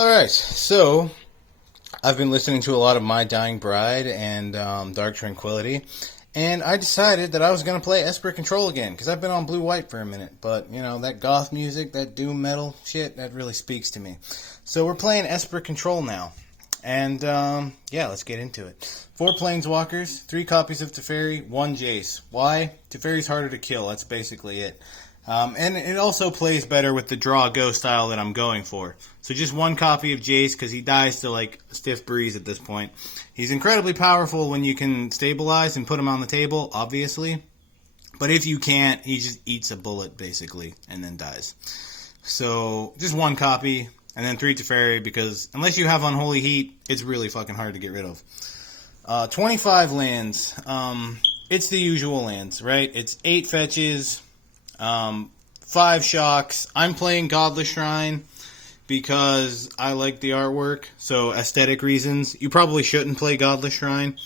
Alright, so I've been listening to a lot of My Dying Bride and Dark Tranquillity, and I decided that I was going to play Esper Control again, because I've been on blue-white for a minute, but, you know, that goth music, that doom metal shit, that really speaks to me. So we're playing Esper Control now, and, yeah, let's get into it. 4 Planeswalkers, 3 copies of Teferi, 1 Jace. Why? Teferi's harder to kill, that's basically it. And it also plays better with the draw-go style that I'm going for. So just 1 copy of Jace, because he dies to, like, a stiff breeze at this point. He's incredibly powerful when you can stabilize and put him on the table, obviously. But if you can't, he just eats a bullet, basically, and then dies. So just 1 copy, and then 3 Teferi, because unless you have Unholy Heat, it's really fucking hard to get rid of. 25 lands. It's the usual lands, right? It's 8 fetches, 5 shocks. I'm playing Godless Shrine because I like the artwork, so aesthetic reasons. You probably shouldn't play Godless Shrine.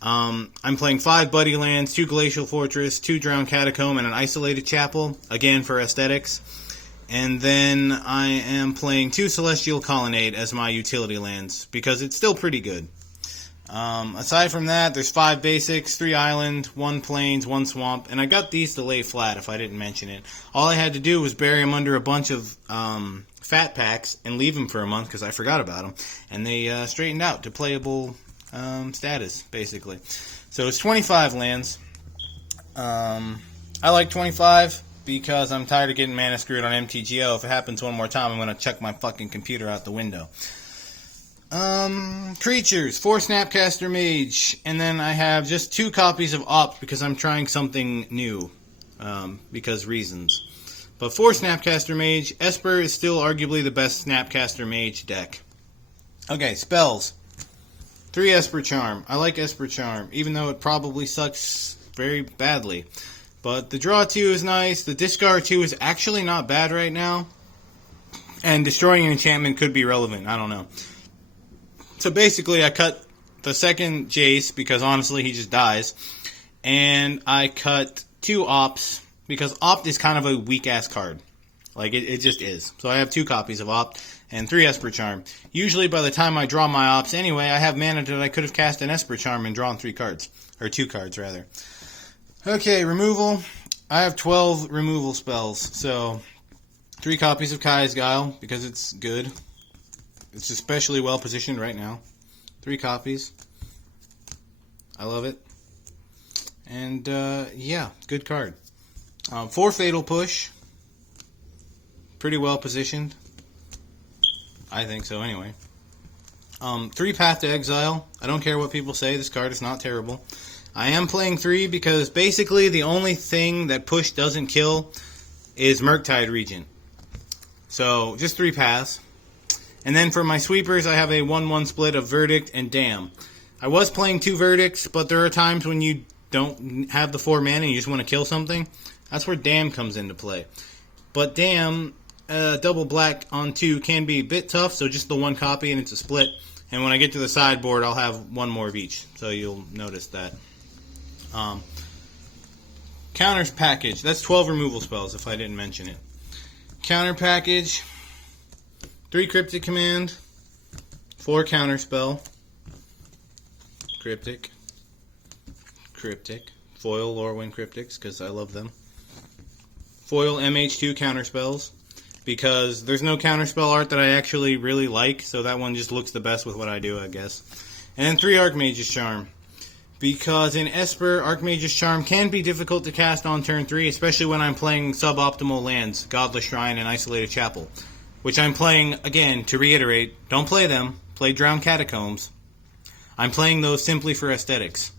I'm playing 5 Buddy Lands, 2 Glacial Fortress, 2 Drowned Catacomb, and an Isolated Chapel, again for aesthetics. And then I am playing 2 Celestial Colonnade as my utility lands, because it's still pretty good. Aside from that, there's 5 basics, 3 island, 1 plains, 1 swamp, and I got these to lay flat if I didn't mention it. All I had to do was bury them under a bunch of fat packs and leave them for a month because I forgot about them, and they straightened out to playable status, basically. So it's 25 lands. I like 25 because I'm tired of getting mana screwed on MTGO. If it happens one more time, I'm going to chuck my fucking computer out the window. Creatures, 4 Snapcaster Mage, and then I have just 2 copies of Opt because I'm trying something new, because reasons. But 4 Snapcaster Mage, Esper is still arguably the best Snapcaster Mage deck. Okay, spells. 3 Esper Charm. I like Esper Charm, even though it probably sucks very badly. But the draw 2 is nice, the discard 2 is actually not bad right now, and destroying an enchantment could be relevant, I don't know. So basically, I cut the second Jace, because honestly, he just dies. And I cut 2 Opts, because Opt is kind of a weak-ass card. Like, it just is. So I have 2 copies of Opt, and 3 Esper Charm. Usually, by the time I draw my Opts anyway, I have mana that I could have cast an Esper Charm and drawn 3 cards. Or 2 cards, rather. Okay, removal. I have 12 removal spells. So, 3 copies of Kai's Guile, because it's good. It's especially well positioned right now. 3 copies. I love it. And, yeah, good card. 4 Fatal Push. Pretty well positioned. I think so, anyway. 3 Path to Exile. I don't care what people say, this card is not terrible. I am playing 3 because basically the only thing that push doesn't kill is Murktide Regent. So, just 3 paths. And then for my sweepers, I have a 1-1 split of Verdict and Damn. I was playing 2 Verdicts, but there are times when you don't have the 4 mana and you just want to kill something. That's where Damn comes into play. But Damn, double black on 2 can be a bit tough, so just the 1 copy and it's a split. And when I get to the sideboard, I'll have 1 more of each, so you'll notice that. Counters Package. That's 12 removal spells, if I didn't mention it. Counter Package. 3 Cryptic Command, 4 Counterspell, Cryptic, Foil Lorwyn Cryptics, because I love them. Foil MH2 Counterspells, because there's no Counterspell art that I actually really like, so that one just looks the best with what I do, I guess. And then 3 Archmage's Charm, because in Esper, Archmage's Charm can be difficult to cast on turn 3, especially when I'm playing suboptimal lands, Godless Shrine and Isolated Chapel. Which I'm playing, again, to reiterate, don't play them. Play Drowned Catacombs. I'm playing those simply for aesthetics.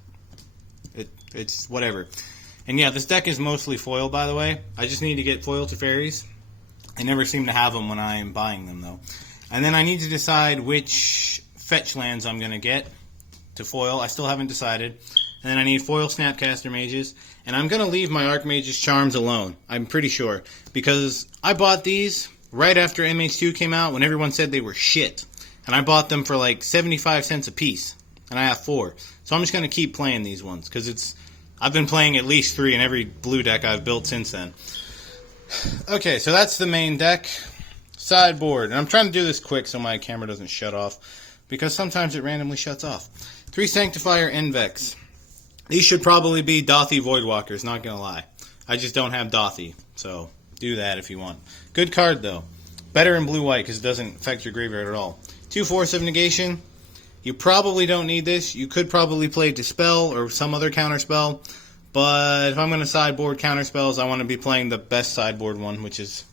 It's whatever. And yeah, this deck is mostly foil, by the way. I just need to get foil Teferis. I never seem to have them when I am buying them, though. And then I need to decide which fetch lands I'm going to get to foil. I still haven't decided. And then I need foil Snapcaster Mages. And I'm going to leave my Archmage's Charms alone. I'm pretty sure. Because I bought these right after MH2 came out when everyone said they were shit. And I bought them for like 75 cents a piece. And I have 4. So I'm just going to keep playing these ones. Because I've been playing at least 3 in every blue deck I've built since then. Okay, so that's the main deck. Sideboard. And I'm trying to do this quick so my camera doesn't shut off, because sometimes it randomly shuts off. 3 Sanctifier Invex. These should probably be Dothy Voidwalkers, not gonna lie. I just don't have Dothy, so do that if you want. Good card, though. Better in blue-white, because it doesn't affect your graveyard at all. 2 Force of Negation. You probably don't need this. You could probably play Dispel or some other counterspell. But if I'm going to sideboard counterspells, I want to be playing the best sideboard one, which is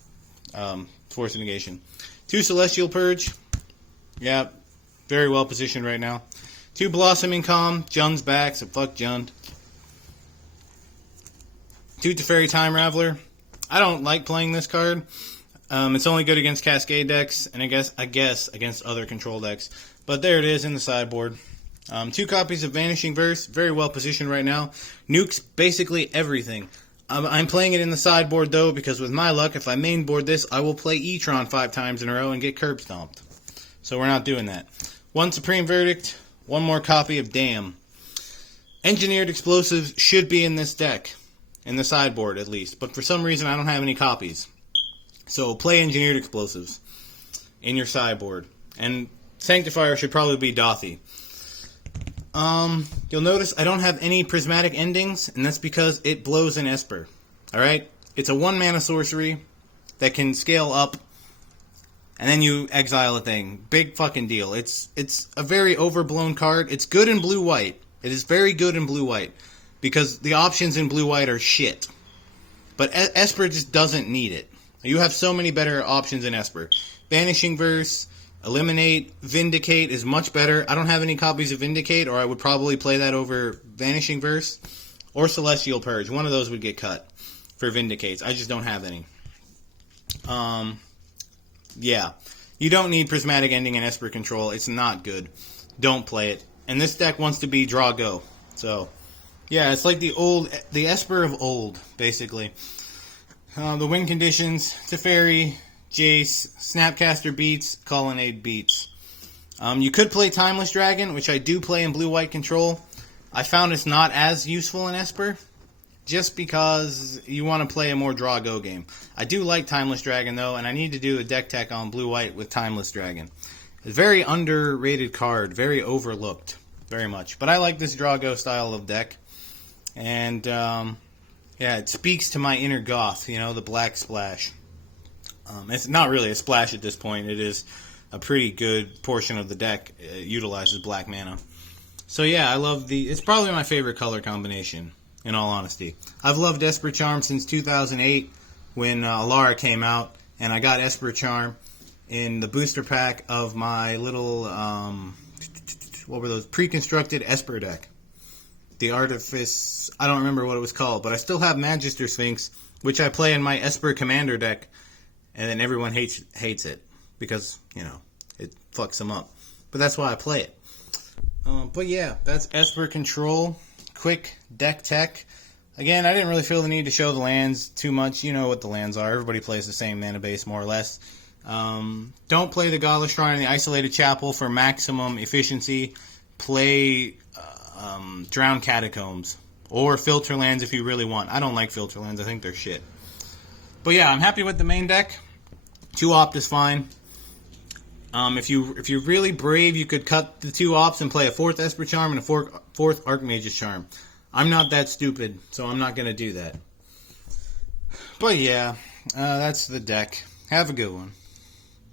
Force of Negation. 2 Celestial Purge. Yeah, very well positioned right now. 2 Blossoming Calm. Jund's back, so fuck Jund. 2 Teferi Time Raveler. I don't like playing this card. It's only good against Cascade decks, and I guess against other control decks. But there it is in the sideboard. 2 copies of Vanishing Verse, very well positioned right now. Nukes basically everything. I'm playing it in the sideboard, though, because with my luck, if I mainboard this, I will play E-Tron 5 times in a row and get curb stomped. So we're not doing that. 1 Supreme Verdict, 1 more copy of Damn. Engineered Explosives should be in this deck, in the sideboard at least, but for some reason I don't have any copies. So play Engineered Explosives in your sideboard. And Sanctifier should probably be Dothy. You'll notice I don't have any prismatic endings, and that's because it blows in Esper. Alright? It's a 1-mana sorcery that can scale up, and then you exile a thing. Big fucking deal. It's a very overblown card. It's good in blue-white. It is very good in blue-white, because the options in blue-white are shit. But Esper just doesn't need it. You have so many better options in Esper. Vanishing Verse, Eliminate, Vindicate is much better. I don't have any copies of Vindicate, or I would probably play that over Vanishing Verse or Celestial Purge. One of those would get cut for Vindicates. I just don't have any. Yeah. You don't need Prismatic Ending in Esper Control. It's not good. Don't play it. And this deck wants to be draw go. So, yeah, it's like the Esper of old, basically. The win conditions, Teferi, Jace, Snapcaster beats, Colonnade beats. You could play Timeless Dragon, which I do play in blue-white control. I found it's not as useful in Esper, just because you want to play a more draw-go game. I do like Timeless Dragon, though, and I need to do a deck tech on blue-white with Timeless Dragon. It's a very underrated card, very overlooked, very much. But I like this draw-go style of deck, and yeah, it speaks to my inner goth, you know, the black splash. It's not really a splash at this point. It is a pretty good portion of the deck utilizes black mana. So yeah, I love it's probably my favorite color combination, in all honesty. I've loved Esper Charm since 2008 when Alara came out, and I got Esper Charm in the booster pack of my little, what were those, pre-constructed Esper deck. The Artifice, I don't remember what it was called, but I still have Magister Sphinx, which I play in my Esper Commander deck, and then everyone hates it, because, you know, it fucks them up. But that's why I play it. But yeah, that's Esper Control, quick deck tech. Again, I didn't really feel the need to show the lands too much. You know what the lands are. Everybody plays the same mana base, more or less. Don't play the Godless Shrine and the Isolated Chapel for maximum efficiency. Play Drowned Catacombs, or Filter Lands if you really want. I don't like Filter Lands. I think they're shit. But yeah, I'm happy with the main deck. 2 Opt is fine. If you're really brave, you could cut the 2 Ops and play a 4th Esper Charm and a 4th Archmage's Charm. I'm not that stupid, so I'm not going to do that. But yeah, that's the deck. Have a good one.